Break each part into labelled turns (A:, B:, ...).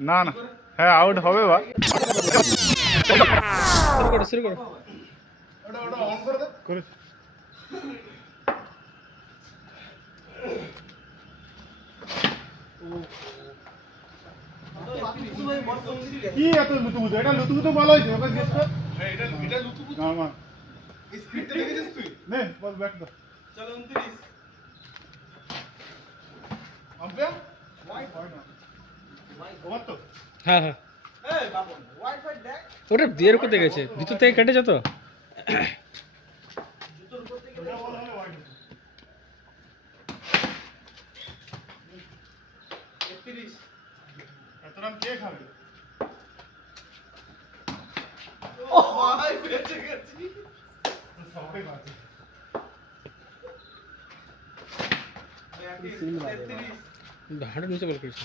A: না না হ্যাঁ আউট হবে বা
B: শুরু করো শুরু করো
A: করেছে কি এত লুতুপুতু এটা লুতুপুতু বলা হয়েছে ওকে জিজ্ঞেস কর না না নে বল ব্যাট দাও আম্পায়ার ওভার তো
B: হ্যাঁ হ্যাঁ। ওটা দিয়ের করতে গেছে। ভিতর থেকে কেটেছে তো।
A: ওটা বলা হলো wide। এত রান কে খাবে? সবাই বাজে
B: হাঁটু নিচে বল করেছে।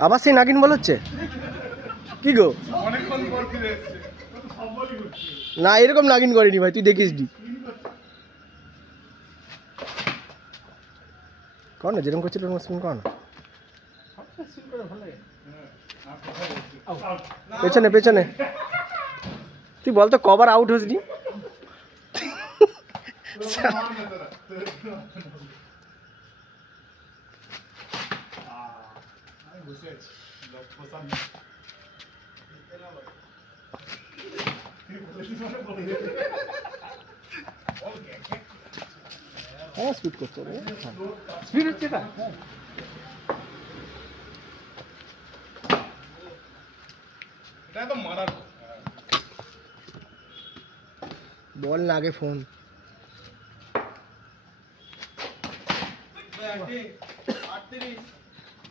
C: আবার সেই নাগিন বল হচ্ছে? কি গো? না, এরকম নাগিন করেনি ভাই, তুই দেখিস দি কর না, যেরকম করছিল ওরকম স্পিন কর না। পেছনে পেছনে। তুই বল তো, কবার আউট হসনি
A: মার না তোরা আমি বসে আছি লক্ষ্য সামনে তুই বলেছিস মানে বলে দে।
C: হ্যাঁ স্পিড করতে হবে
B: স্পিড হচ্ছে এটা
A: এটা তো মারার
C: বল না আগে ফোন
B: হাত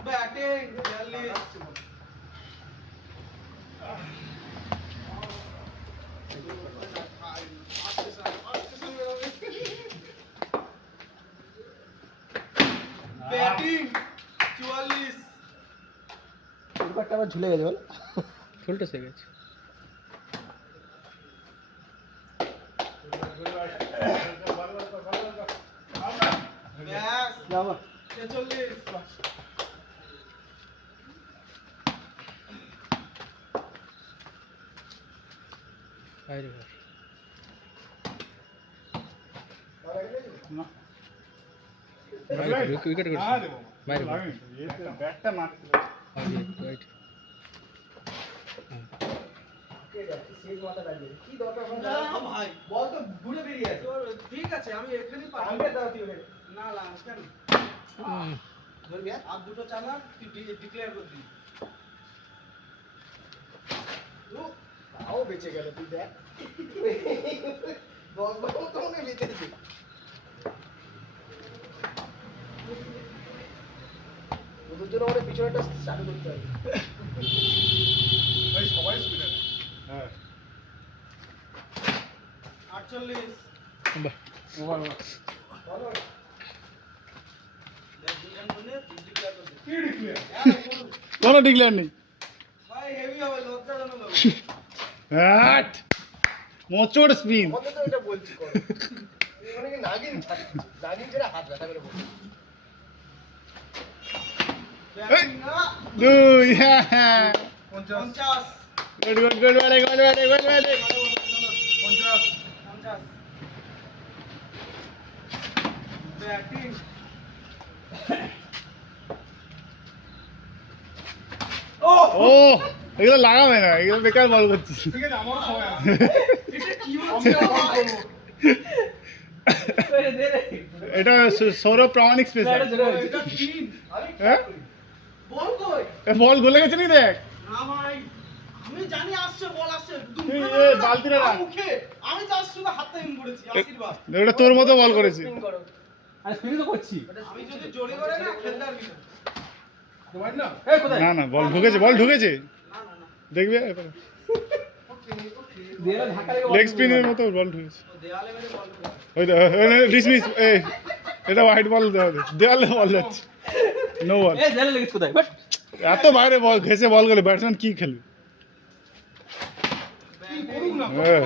A: পজিশন ইসলাম দিচ্ছি
C: এবারটা আবার ঝুলে গেছে বল
B: ফুলটা সে গেছে
C: যাবা
B: বাইরে ঘর
A: না
B: বাইরে উইকেট
A: না
B: করেছে
A: দেবো
B: বাইরে ঘর।
A: লাগেনি এই তো ব্যাটটা না
B: রাইট
C: বল তো ঘুরে বেরিয়ে আছে
D: ঠিক আছে আমি এখানে
C: সামনে দাঁড়াতে হবে
D: না না কেন
C: ধরবি হ্যাঁ?
D: আর দুটো চালা তুই ডিক্লেয়ার করবি
C: তাও বেঁচে গেল তুই দেখ। দশ বার মতো মনে বেঁচেছে। ওদের জন্য আমাদের পিছনেটা চালু করতে হবে।
A: ভাই সবাই সুবিধা হ্যাঁ।
D: আটচল্লিশ।
B: বাহ।
A: Over over.
D: করবি।
B: কোনো ডিক্লেয়ার নেই।
D: লজ্জাজনক
A: মোচড় স্পিন।
C: মানে কি নাগিন? ছাড় নাগিন ছেড়ে হাত ব্যথা করে বলছি।
D: ব্যাটিং না
A: দুই হ্যাঁ
D: পঞ্চাশ।
A: Good good good batting good batting good
D: পঞ্চাশ পঞ্চাশ। ব্যাটিং। ও
A: ও! এগুলো লাগাবে না এগুলো বেকার বল করছিস
E: ঠিক আছে আমারও সময় আছে।
D: এটা
A: এটা সৌরভ প্রামাণিক স্পেশাল
D: এটা
A: হ্যাঁ?
D: বল
A: গলে গেছে নি দেখ?
D: না ভাই আমি জানি আসছে বল আসছে। দুম
A: এই,
D: করে
A: এই,
D: না,
A: বালতিটা রাখ।
D: আমি জাস্ট শুধু হাতটা ইন করেছি আশীর্বাদ।
A: ওটা তোর মতো বল করেছি।
B: আর স্পিন তো করছি।
D: আমি যদি জোরে করে না খেলতে পারবি না
E: না।
A: না না বল ঢুকেছে বল ঢুকেছে। দেখবে?
B: দেয়ালে লেগ
A: স্পিনের মতো বল ঢুকেছে
D: ও দেওয়ালে মেরে বল করে
A: ওই তো ডিসমিস এই এটা হোয়াইট বল হবে দেওয়ালে বল যাচ্ছে নো বল এত বাইরে বল ঘেসে বল গেলে ব্যাটসম্যান কি খেলবে? হ্যাঁ।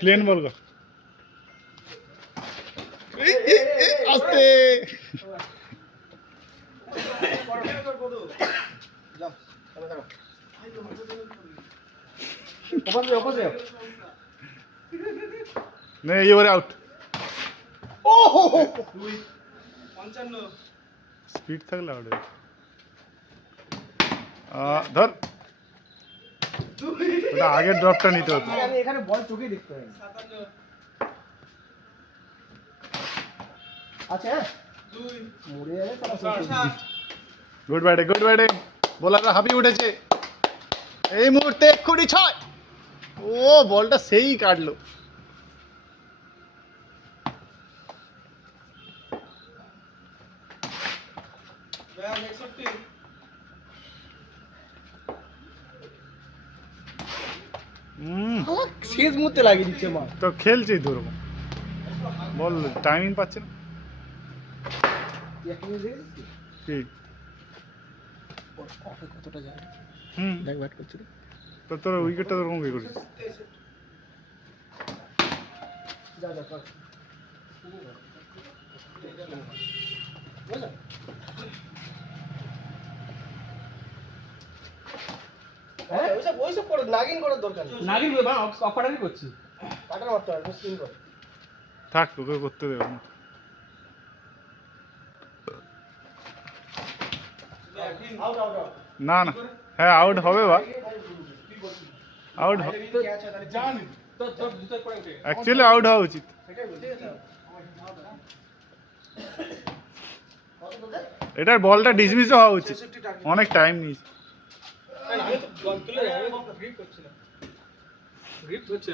A: প্লেন বল আস্তে। আউট
D: পঞ্চান্ন
A: স্পিড থাকলে আউট ধর। ওটা আগের ড্রপটা নিতে হতো।
B: আমি এখানে বল চোখে দেখতে পাই আচ্ছা
D: দুই
B: মরে যাবে তাহলে
D: ষাট
A: গুড ব্যাটিং গুড ব্যাটিং বোলাররা হাঁপিয়ে উঠেছে। এই মুহূর্তে এক্ষুনি ছয়। ও বলটা সেই কাটলো।
B: শেষ মুহূর্তে লাগিয়ে দিচ্ছে মা
A: তো খেলছি ওরকম বল টাইমিং পাচ্ছে না।
B: একটা
A: কি?
B: অফে কতটা যায়?
A: হুম।
B: দেখ ব্যাট করছিল
A: তো তোর উইকেটটা কি
C: যা যা কর।
B: হ্যাঁ?
C: ওইসব ওইসব করো নাগিন করার দরকার নেই।
B: নাগিন বা অফারারই করছি।
C: মারতে হবে স্পিন কর।
A: থাক তোকে করতে দেবে। না
D: ব্যাটিং
C: আউট আউট আউট
A: না না। হ্যাঁ আউট হবে বা। আউট অ্যাকচুয়ালি আউট হওয়া উচিত। এটার বলটা ডিসমিসও হওয়া উচিত। অনেক টাইম নিয়েছে।
D: গ্রিপ
B: হচ্ছে